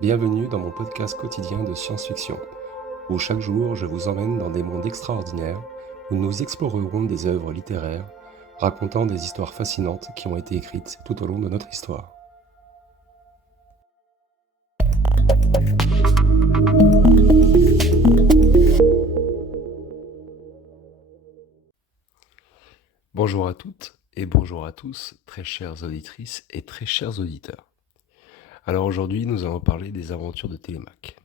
Bienvenue dans mon podcast quotidien de science-fiction, où chaque jour je vous emmène dans des mondes extraordinaires, où nous explorerons des œuvres littéraires, racontant des histoires fascinantes qui ont été écrites tout au long de notre histoire. Bonjour à toutes et bonjour à tous, très chères auditrices et très chers auditeurs. Alors aujourd'hui, nous allons parler des aventures de Télémaque.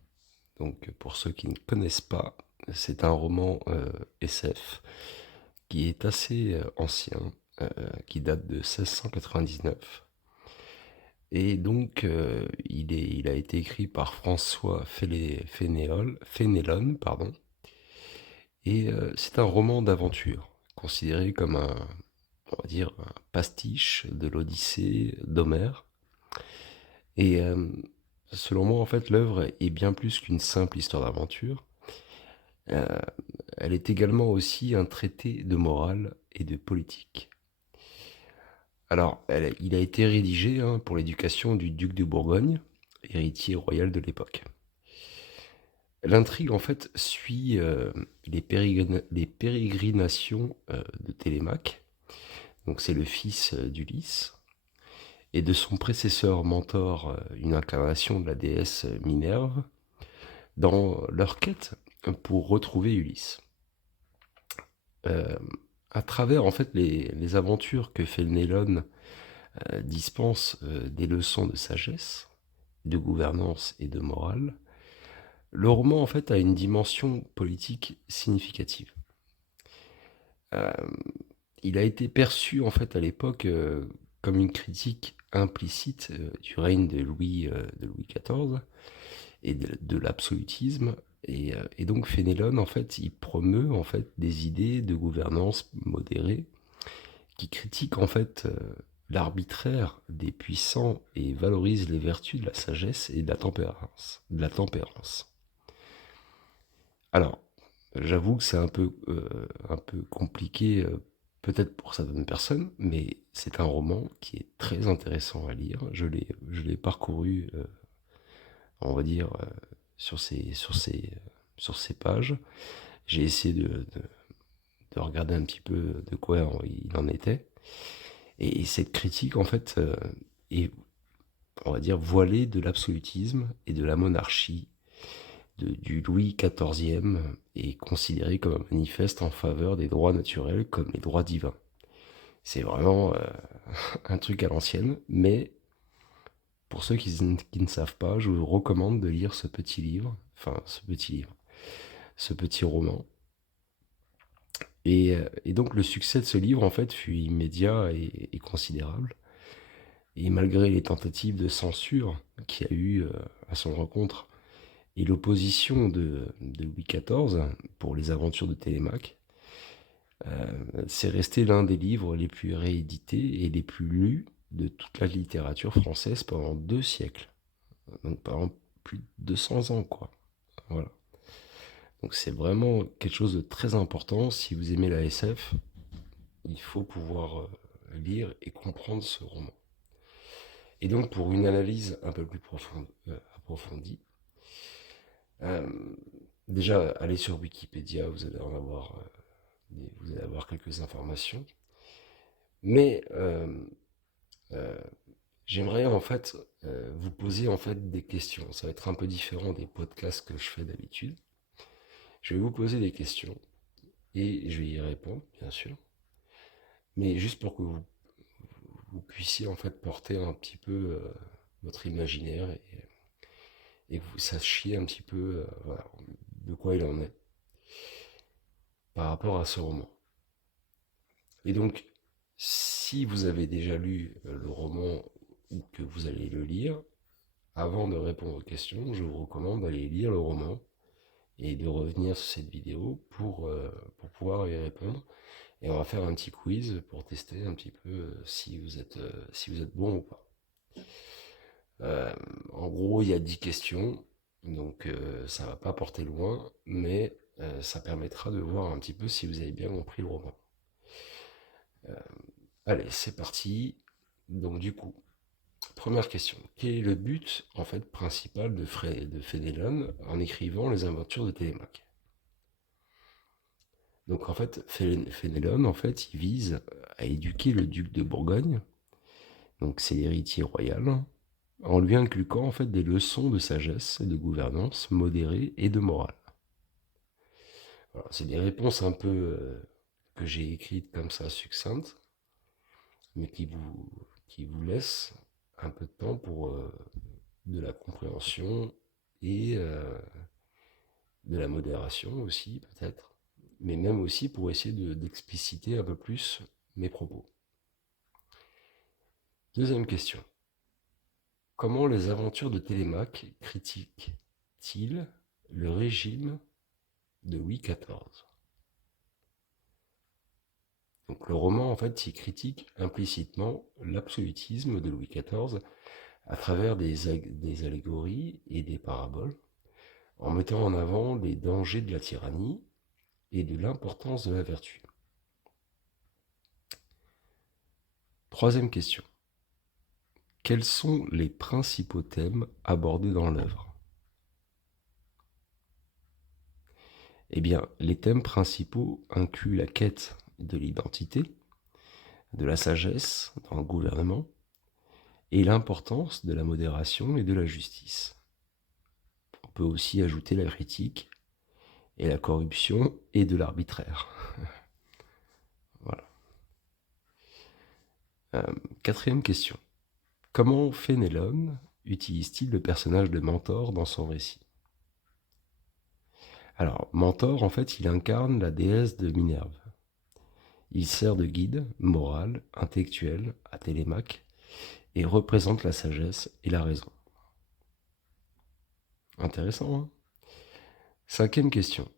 Donc pour ceux qui ne connaissent pas, c'est un roman SF qui est assez ancien, qui date de 1699. Et donc, il a été écrit par François Fénélon, pardon. Et c'est un roman d'aventure, considéré comme on va dire, un pastiche de l'Odyssée d'Homère. Et selon moi, en fait, l'œuvre est bien plus qu'une simple histoire d'aventure. Euh, Elle est également aussi un traité de morale et de politique. Alors, il a été rédigé pour l'éducation du duc de Bourgogne, héritier royal de l'époque. L'intrigue, en fait, suit les pérégrinations de Télémaque, donc c'est le fils d'Ulysse, et de son précesseur mentor, une incarnation de la déesse Minerve, dans leur quête pour retrouver Ulysse. Euh, à travers en fait les aventures que Fénélon dispense des leçons de sagesse, de gouvernance et de morale, le roman en fait a une dimension politique significative. Euh, il a été perçu en fait à l'époque comme une critique implicite du règne de Louis XIV et de l'absolutisme. Et donc Fénélon en fait il promeut en fait des idées de gouvernance modérée qui critiquent en fait l'arbitraire des puissants et valorise les vertus de la sagesse et de la tempérance. Alors, j'avoue que c'est un peu compliqué, peut-être pour certaines personnes, mais c'est un roman qui est très intéressant à lire. Je l'ai parcouru, on va dire, sur ces pages. J'ai essayé de regarder un petit peu de quoi il en était. Et cette critique, en fait, est, on va dire, voilée de l'absolutisme et de la monarchie du Louis XIVe est considéré comme un manifeste en faveur des droits naturels comme les droits divins. C'est vraiment un truc à l'ancienne, mais pour ceux qui ne savent pas, je vous recommande de lire ce petit roman. Et donc le succès de ce livre, en fait, fut immédiat et considérable. Et malgré les tentatives de censure qu'il y a eu à son rencontre, et l'opposition de Louis XIV pour les aventures de Télémaque, c'est resté l'un des livres les plus réédités et les plus lus de toute la littérature française pendant 2 siècles. Donc pendant plus de 200 ans, quoi. Voilà. Donc c'est vraiment quelque chose de très important. Si vous aimez la SF, il faut pouvoir lire et comprendre ce roman. Et donc pour une analyse un peu plus approfondie, euh, déjà allez sur Wikipédia, vous allez avoir quelques informations. Mais euh, j'aimerais en fait vous poser en fait des questions. Ça va être un peu différent des podcasts que je fais d'habitude. Je vais vous poser des questions et je vais y répondre, bien sûr. Mais juste pour que vous puissiez en fait porter un petit peu votre imaginaire et que vous sachiez un petit peu voilà, de quoi il en est par rapport à ce roman. Et donc, si vous avez déjà lu le roman ou que vous allez le lire, avant de répondre aux questions, je vous recommande d'aller lire le roman et de revenir sur cette vidéo pour pouvoir y répondre. Et on va faire un petit quiz pour tester un petit peu si vous êtes bon ou pas. En gros, il y a 10 questions, donc ça va pas porter loin, mais ça permettra de voir un petit peu si vous avez bien compris le roman. Allez, c'est parti. Donc du coup, Première question. Quel est le but, en fait, principal de Fénélon en écrivant les aventures de Télémaque? Donc, en fait, Fénélon, en fait, il vise à éduquer le duc de Bourgogne, donc c'est l'héritier royal, en lui inculquant, en fait, des leçons de sagesse et de gouvernance modérée et de morale. Alors, c'est des réponses un peu que j'ai écrites comme ça, succinctes, mais qui vous laissent un peu de temps pour de la compréhension et de la modération aussi, peut-être, mais même aussi pour essayer d'expliciter un peu plus mes propos. Deuxième question. Comment les aventures de Télémaque critiquent-ils le régime de Louis XIV? Donc le roman, en fait, il critique implicitement l'absolutisme de Louis XIV à travers des allégories et des paraboles, en mettant en avant les dangers de la tyrannie et de l'importance de la vertu. Troisième question. Quels sont les principaux thèmes abordés dans l'œuvre? Eh bien, les thèmes principaux incluent la quête de l'identité, de la sagesse dans le gouvernement, et l'importance de la modération et de la justice. On peut aussi ajouter la critique et la corruption et de l'arbitraire. Voilà. Quatrième question. Comment Fénélon utilise-t-il le personnage de Mentor dans son récit? Alors, Mentor, en fait, il incarne la déesse de Minerve. Il sert de guide moral, intellectuel à Télémaque et représente la sagesse et la raison. Intéressant, hein? Cinquième question.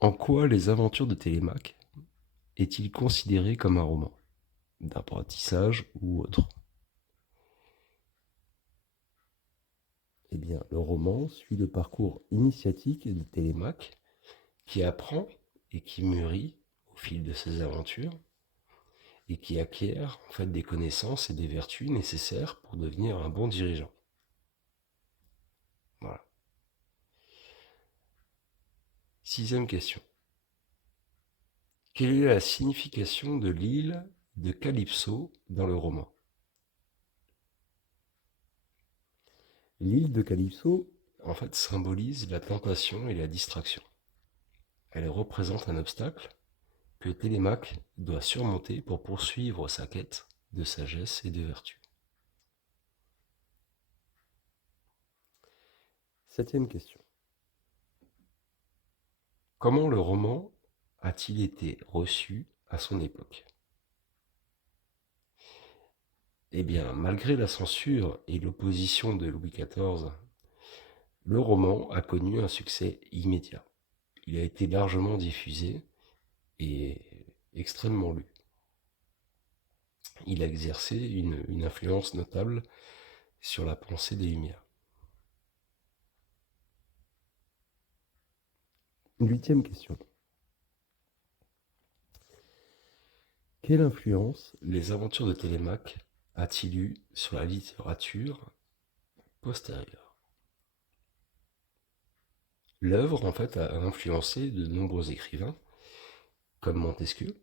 En quoi les aventures de Télémaque est-il considéré comme un roman d'apprentissage ou autre? Eh bien, le roman suit le parcours initiatique de Télémaque qui apprend et qui mûrit au fil de ses aventures et qui acquiert en fait des connaissances et des vertus nécessaires pour devenir un bon dirigeant. Voilà. Sixième question. Quelle est la signification de l'île de Calypso dans le roman? L'île de Calypso, en fait, symbolise la tentation et la distraction. Elle représente un obstacle que Télémaque doit surmonter pour poursuivre sa quête de sagesse et de vertu. Septième question. Comment le roman a-t-il été reçu à son époque? Eh bien, malgré la censure et l'opposition de Louis XIV, le roman a connu un succès immédiat. Il a été largement diffusé et extrêmement lu. Il a exercé une influence notable sur la pensée des Lumières. Huitième question. Quelle influence les aventures de Télémaque a-t-il eu sur la littérature postérieure? L'œuvre, en fait, a influencé de nombreux écrivains, comme Montesquieu.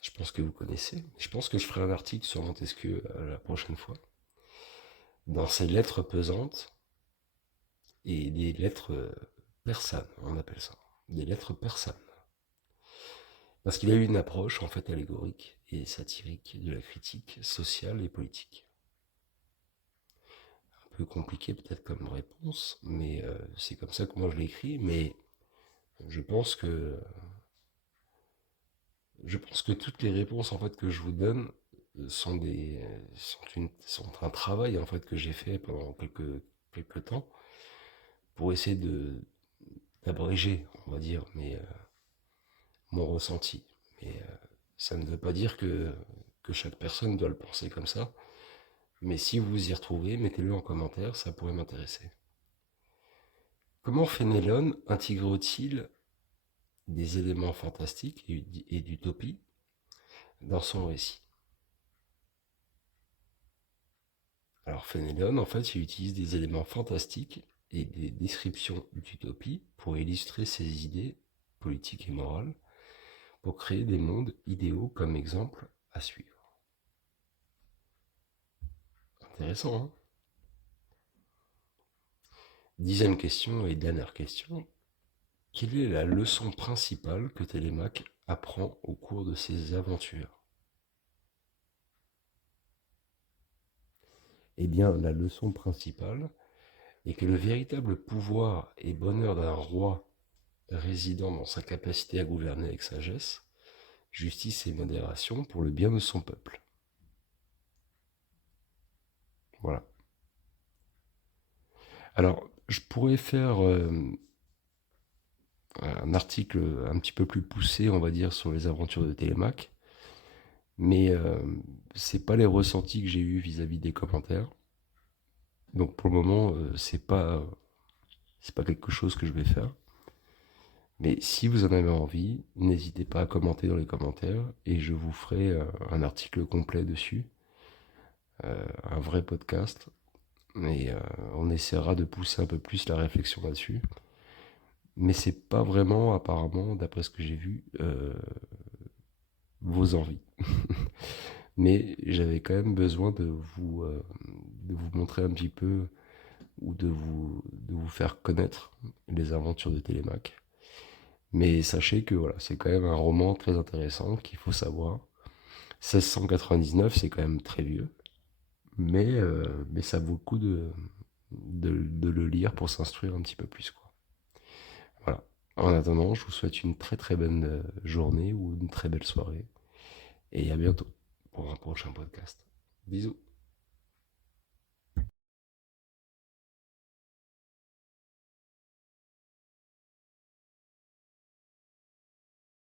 Je pense que vous connaissez. Je pense que je ferai un article sur Montesquieu la prochaine fois. Dans ses lettres pesantes et des lettres persanes, on appelle ça. Des lettres persanes. Parce qu'il a eu une approche, en fait, allégorique et satirique de la critique sociale et politique. Un peu compliqué peut-être comme réponse, mais c'est comme ça que moi je l'écris, mais je pense que toutes les réponses en fait que je vous donne sont un travail en fait que j'ai fait pendant quelques temps pour essayer d'abréger, on va dire, mon ressenti. Mais ça ne veut pas dire que chaque personne doit le penser comme ça. Mais si vous vous y retrouvez, mettez-le en commentaire, ça pourrait m'intéresser. Comment Fénélon intègre-t-il des éléments fantastiques et d'utopie dans son récit? Alors Fénelon, en fait, il utilise des éléments fantastiques et des descriptions d'utopie pour illustrer ses idées politiques et morales, pour créer des mondes idéaux comme exemple à suivre. Intéressant, hein? Dixième question et dernière question. Quelle est la leçon principale que Télémaque apprend au cours de ses aventures? Eh bien, la leçon principale est que le véritable pouvoir et bonheur d'un roi résidant dans sa capacité à gouverner avec sagesse, justice et modération pour le bien de son peuple. Voilà. Alors, je pourrais faire un article un petit peu plus poussé, on va dire, sur les aventures de Télémaque, mais c'est pas les ressentis que j'ai eus vis-à-vis des commentaires. Donc pour le moment, c'est pas quelque chose que je vais faire. Mais si vous en avez envie, n'hésitez pas à commenter dans les commentaires et je vous ferai un article complet dessus, un vrai podcast. Et on essaiera de pousser un peu plus la réflexion là-dessus. Mais c'est pas vraiment, apparemment, d'après ce que j'ai vu, vos envies. Mais j'avais quand même besoin de vous montrer un petit peu ou de vous faire connaître les aventures de Télémaque. Mais sachez que voilà, c'est quand même un roman très intéressant qu'il faut savoir. 1699, c'est quand même très vieux, mais ça vaut le coup de le lire pour s'instruire un petit peu plus, quoi. Voilà. En attendant, je vous souhaite une très très bonne journée ou une très belle soirée. Et à bientôt pour un prochain podcast. Bisous.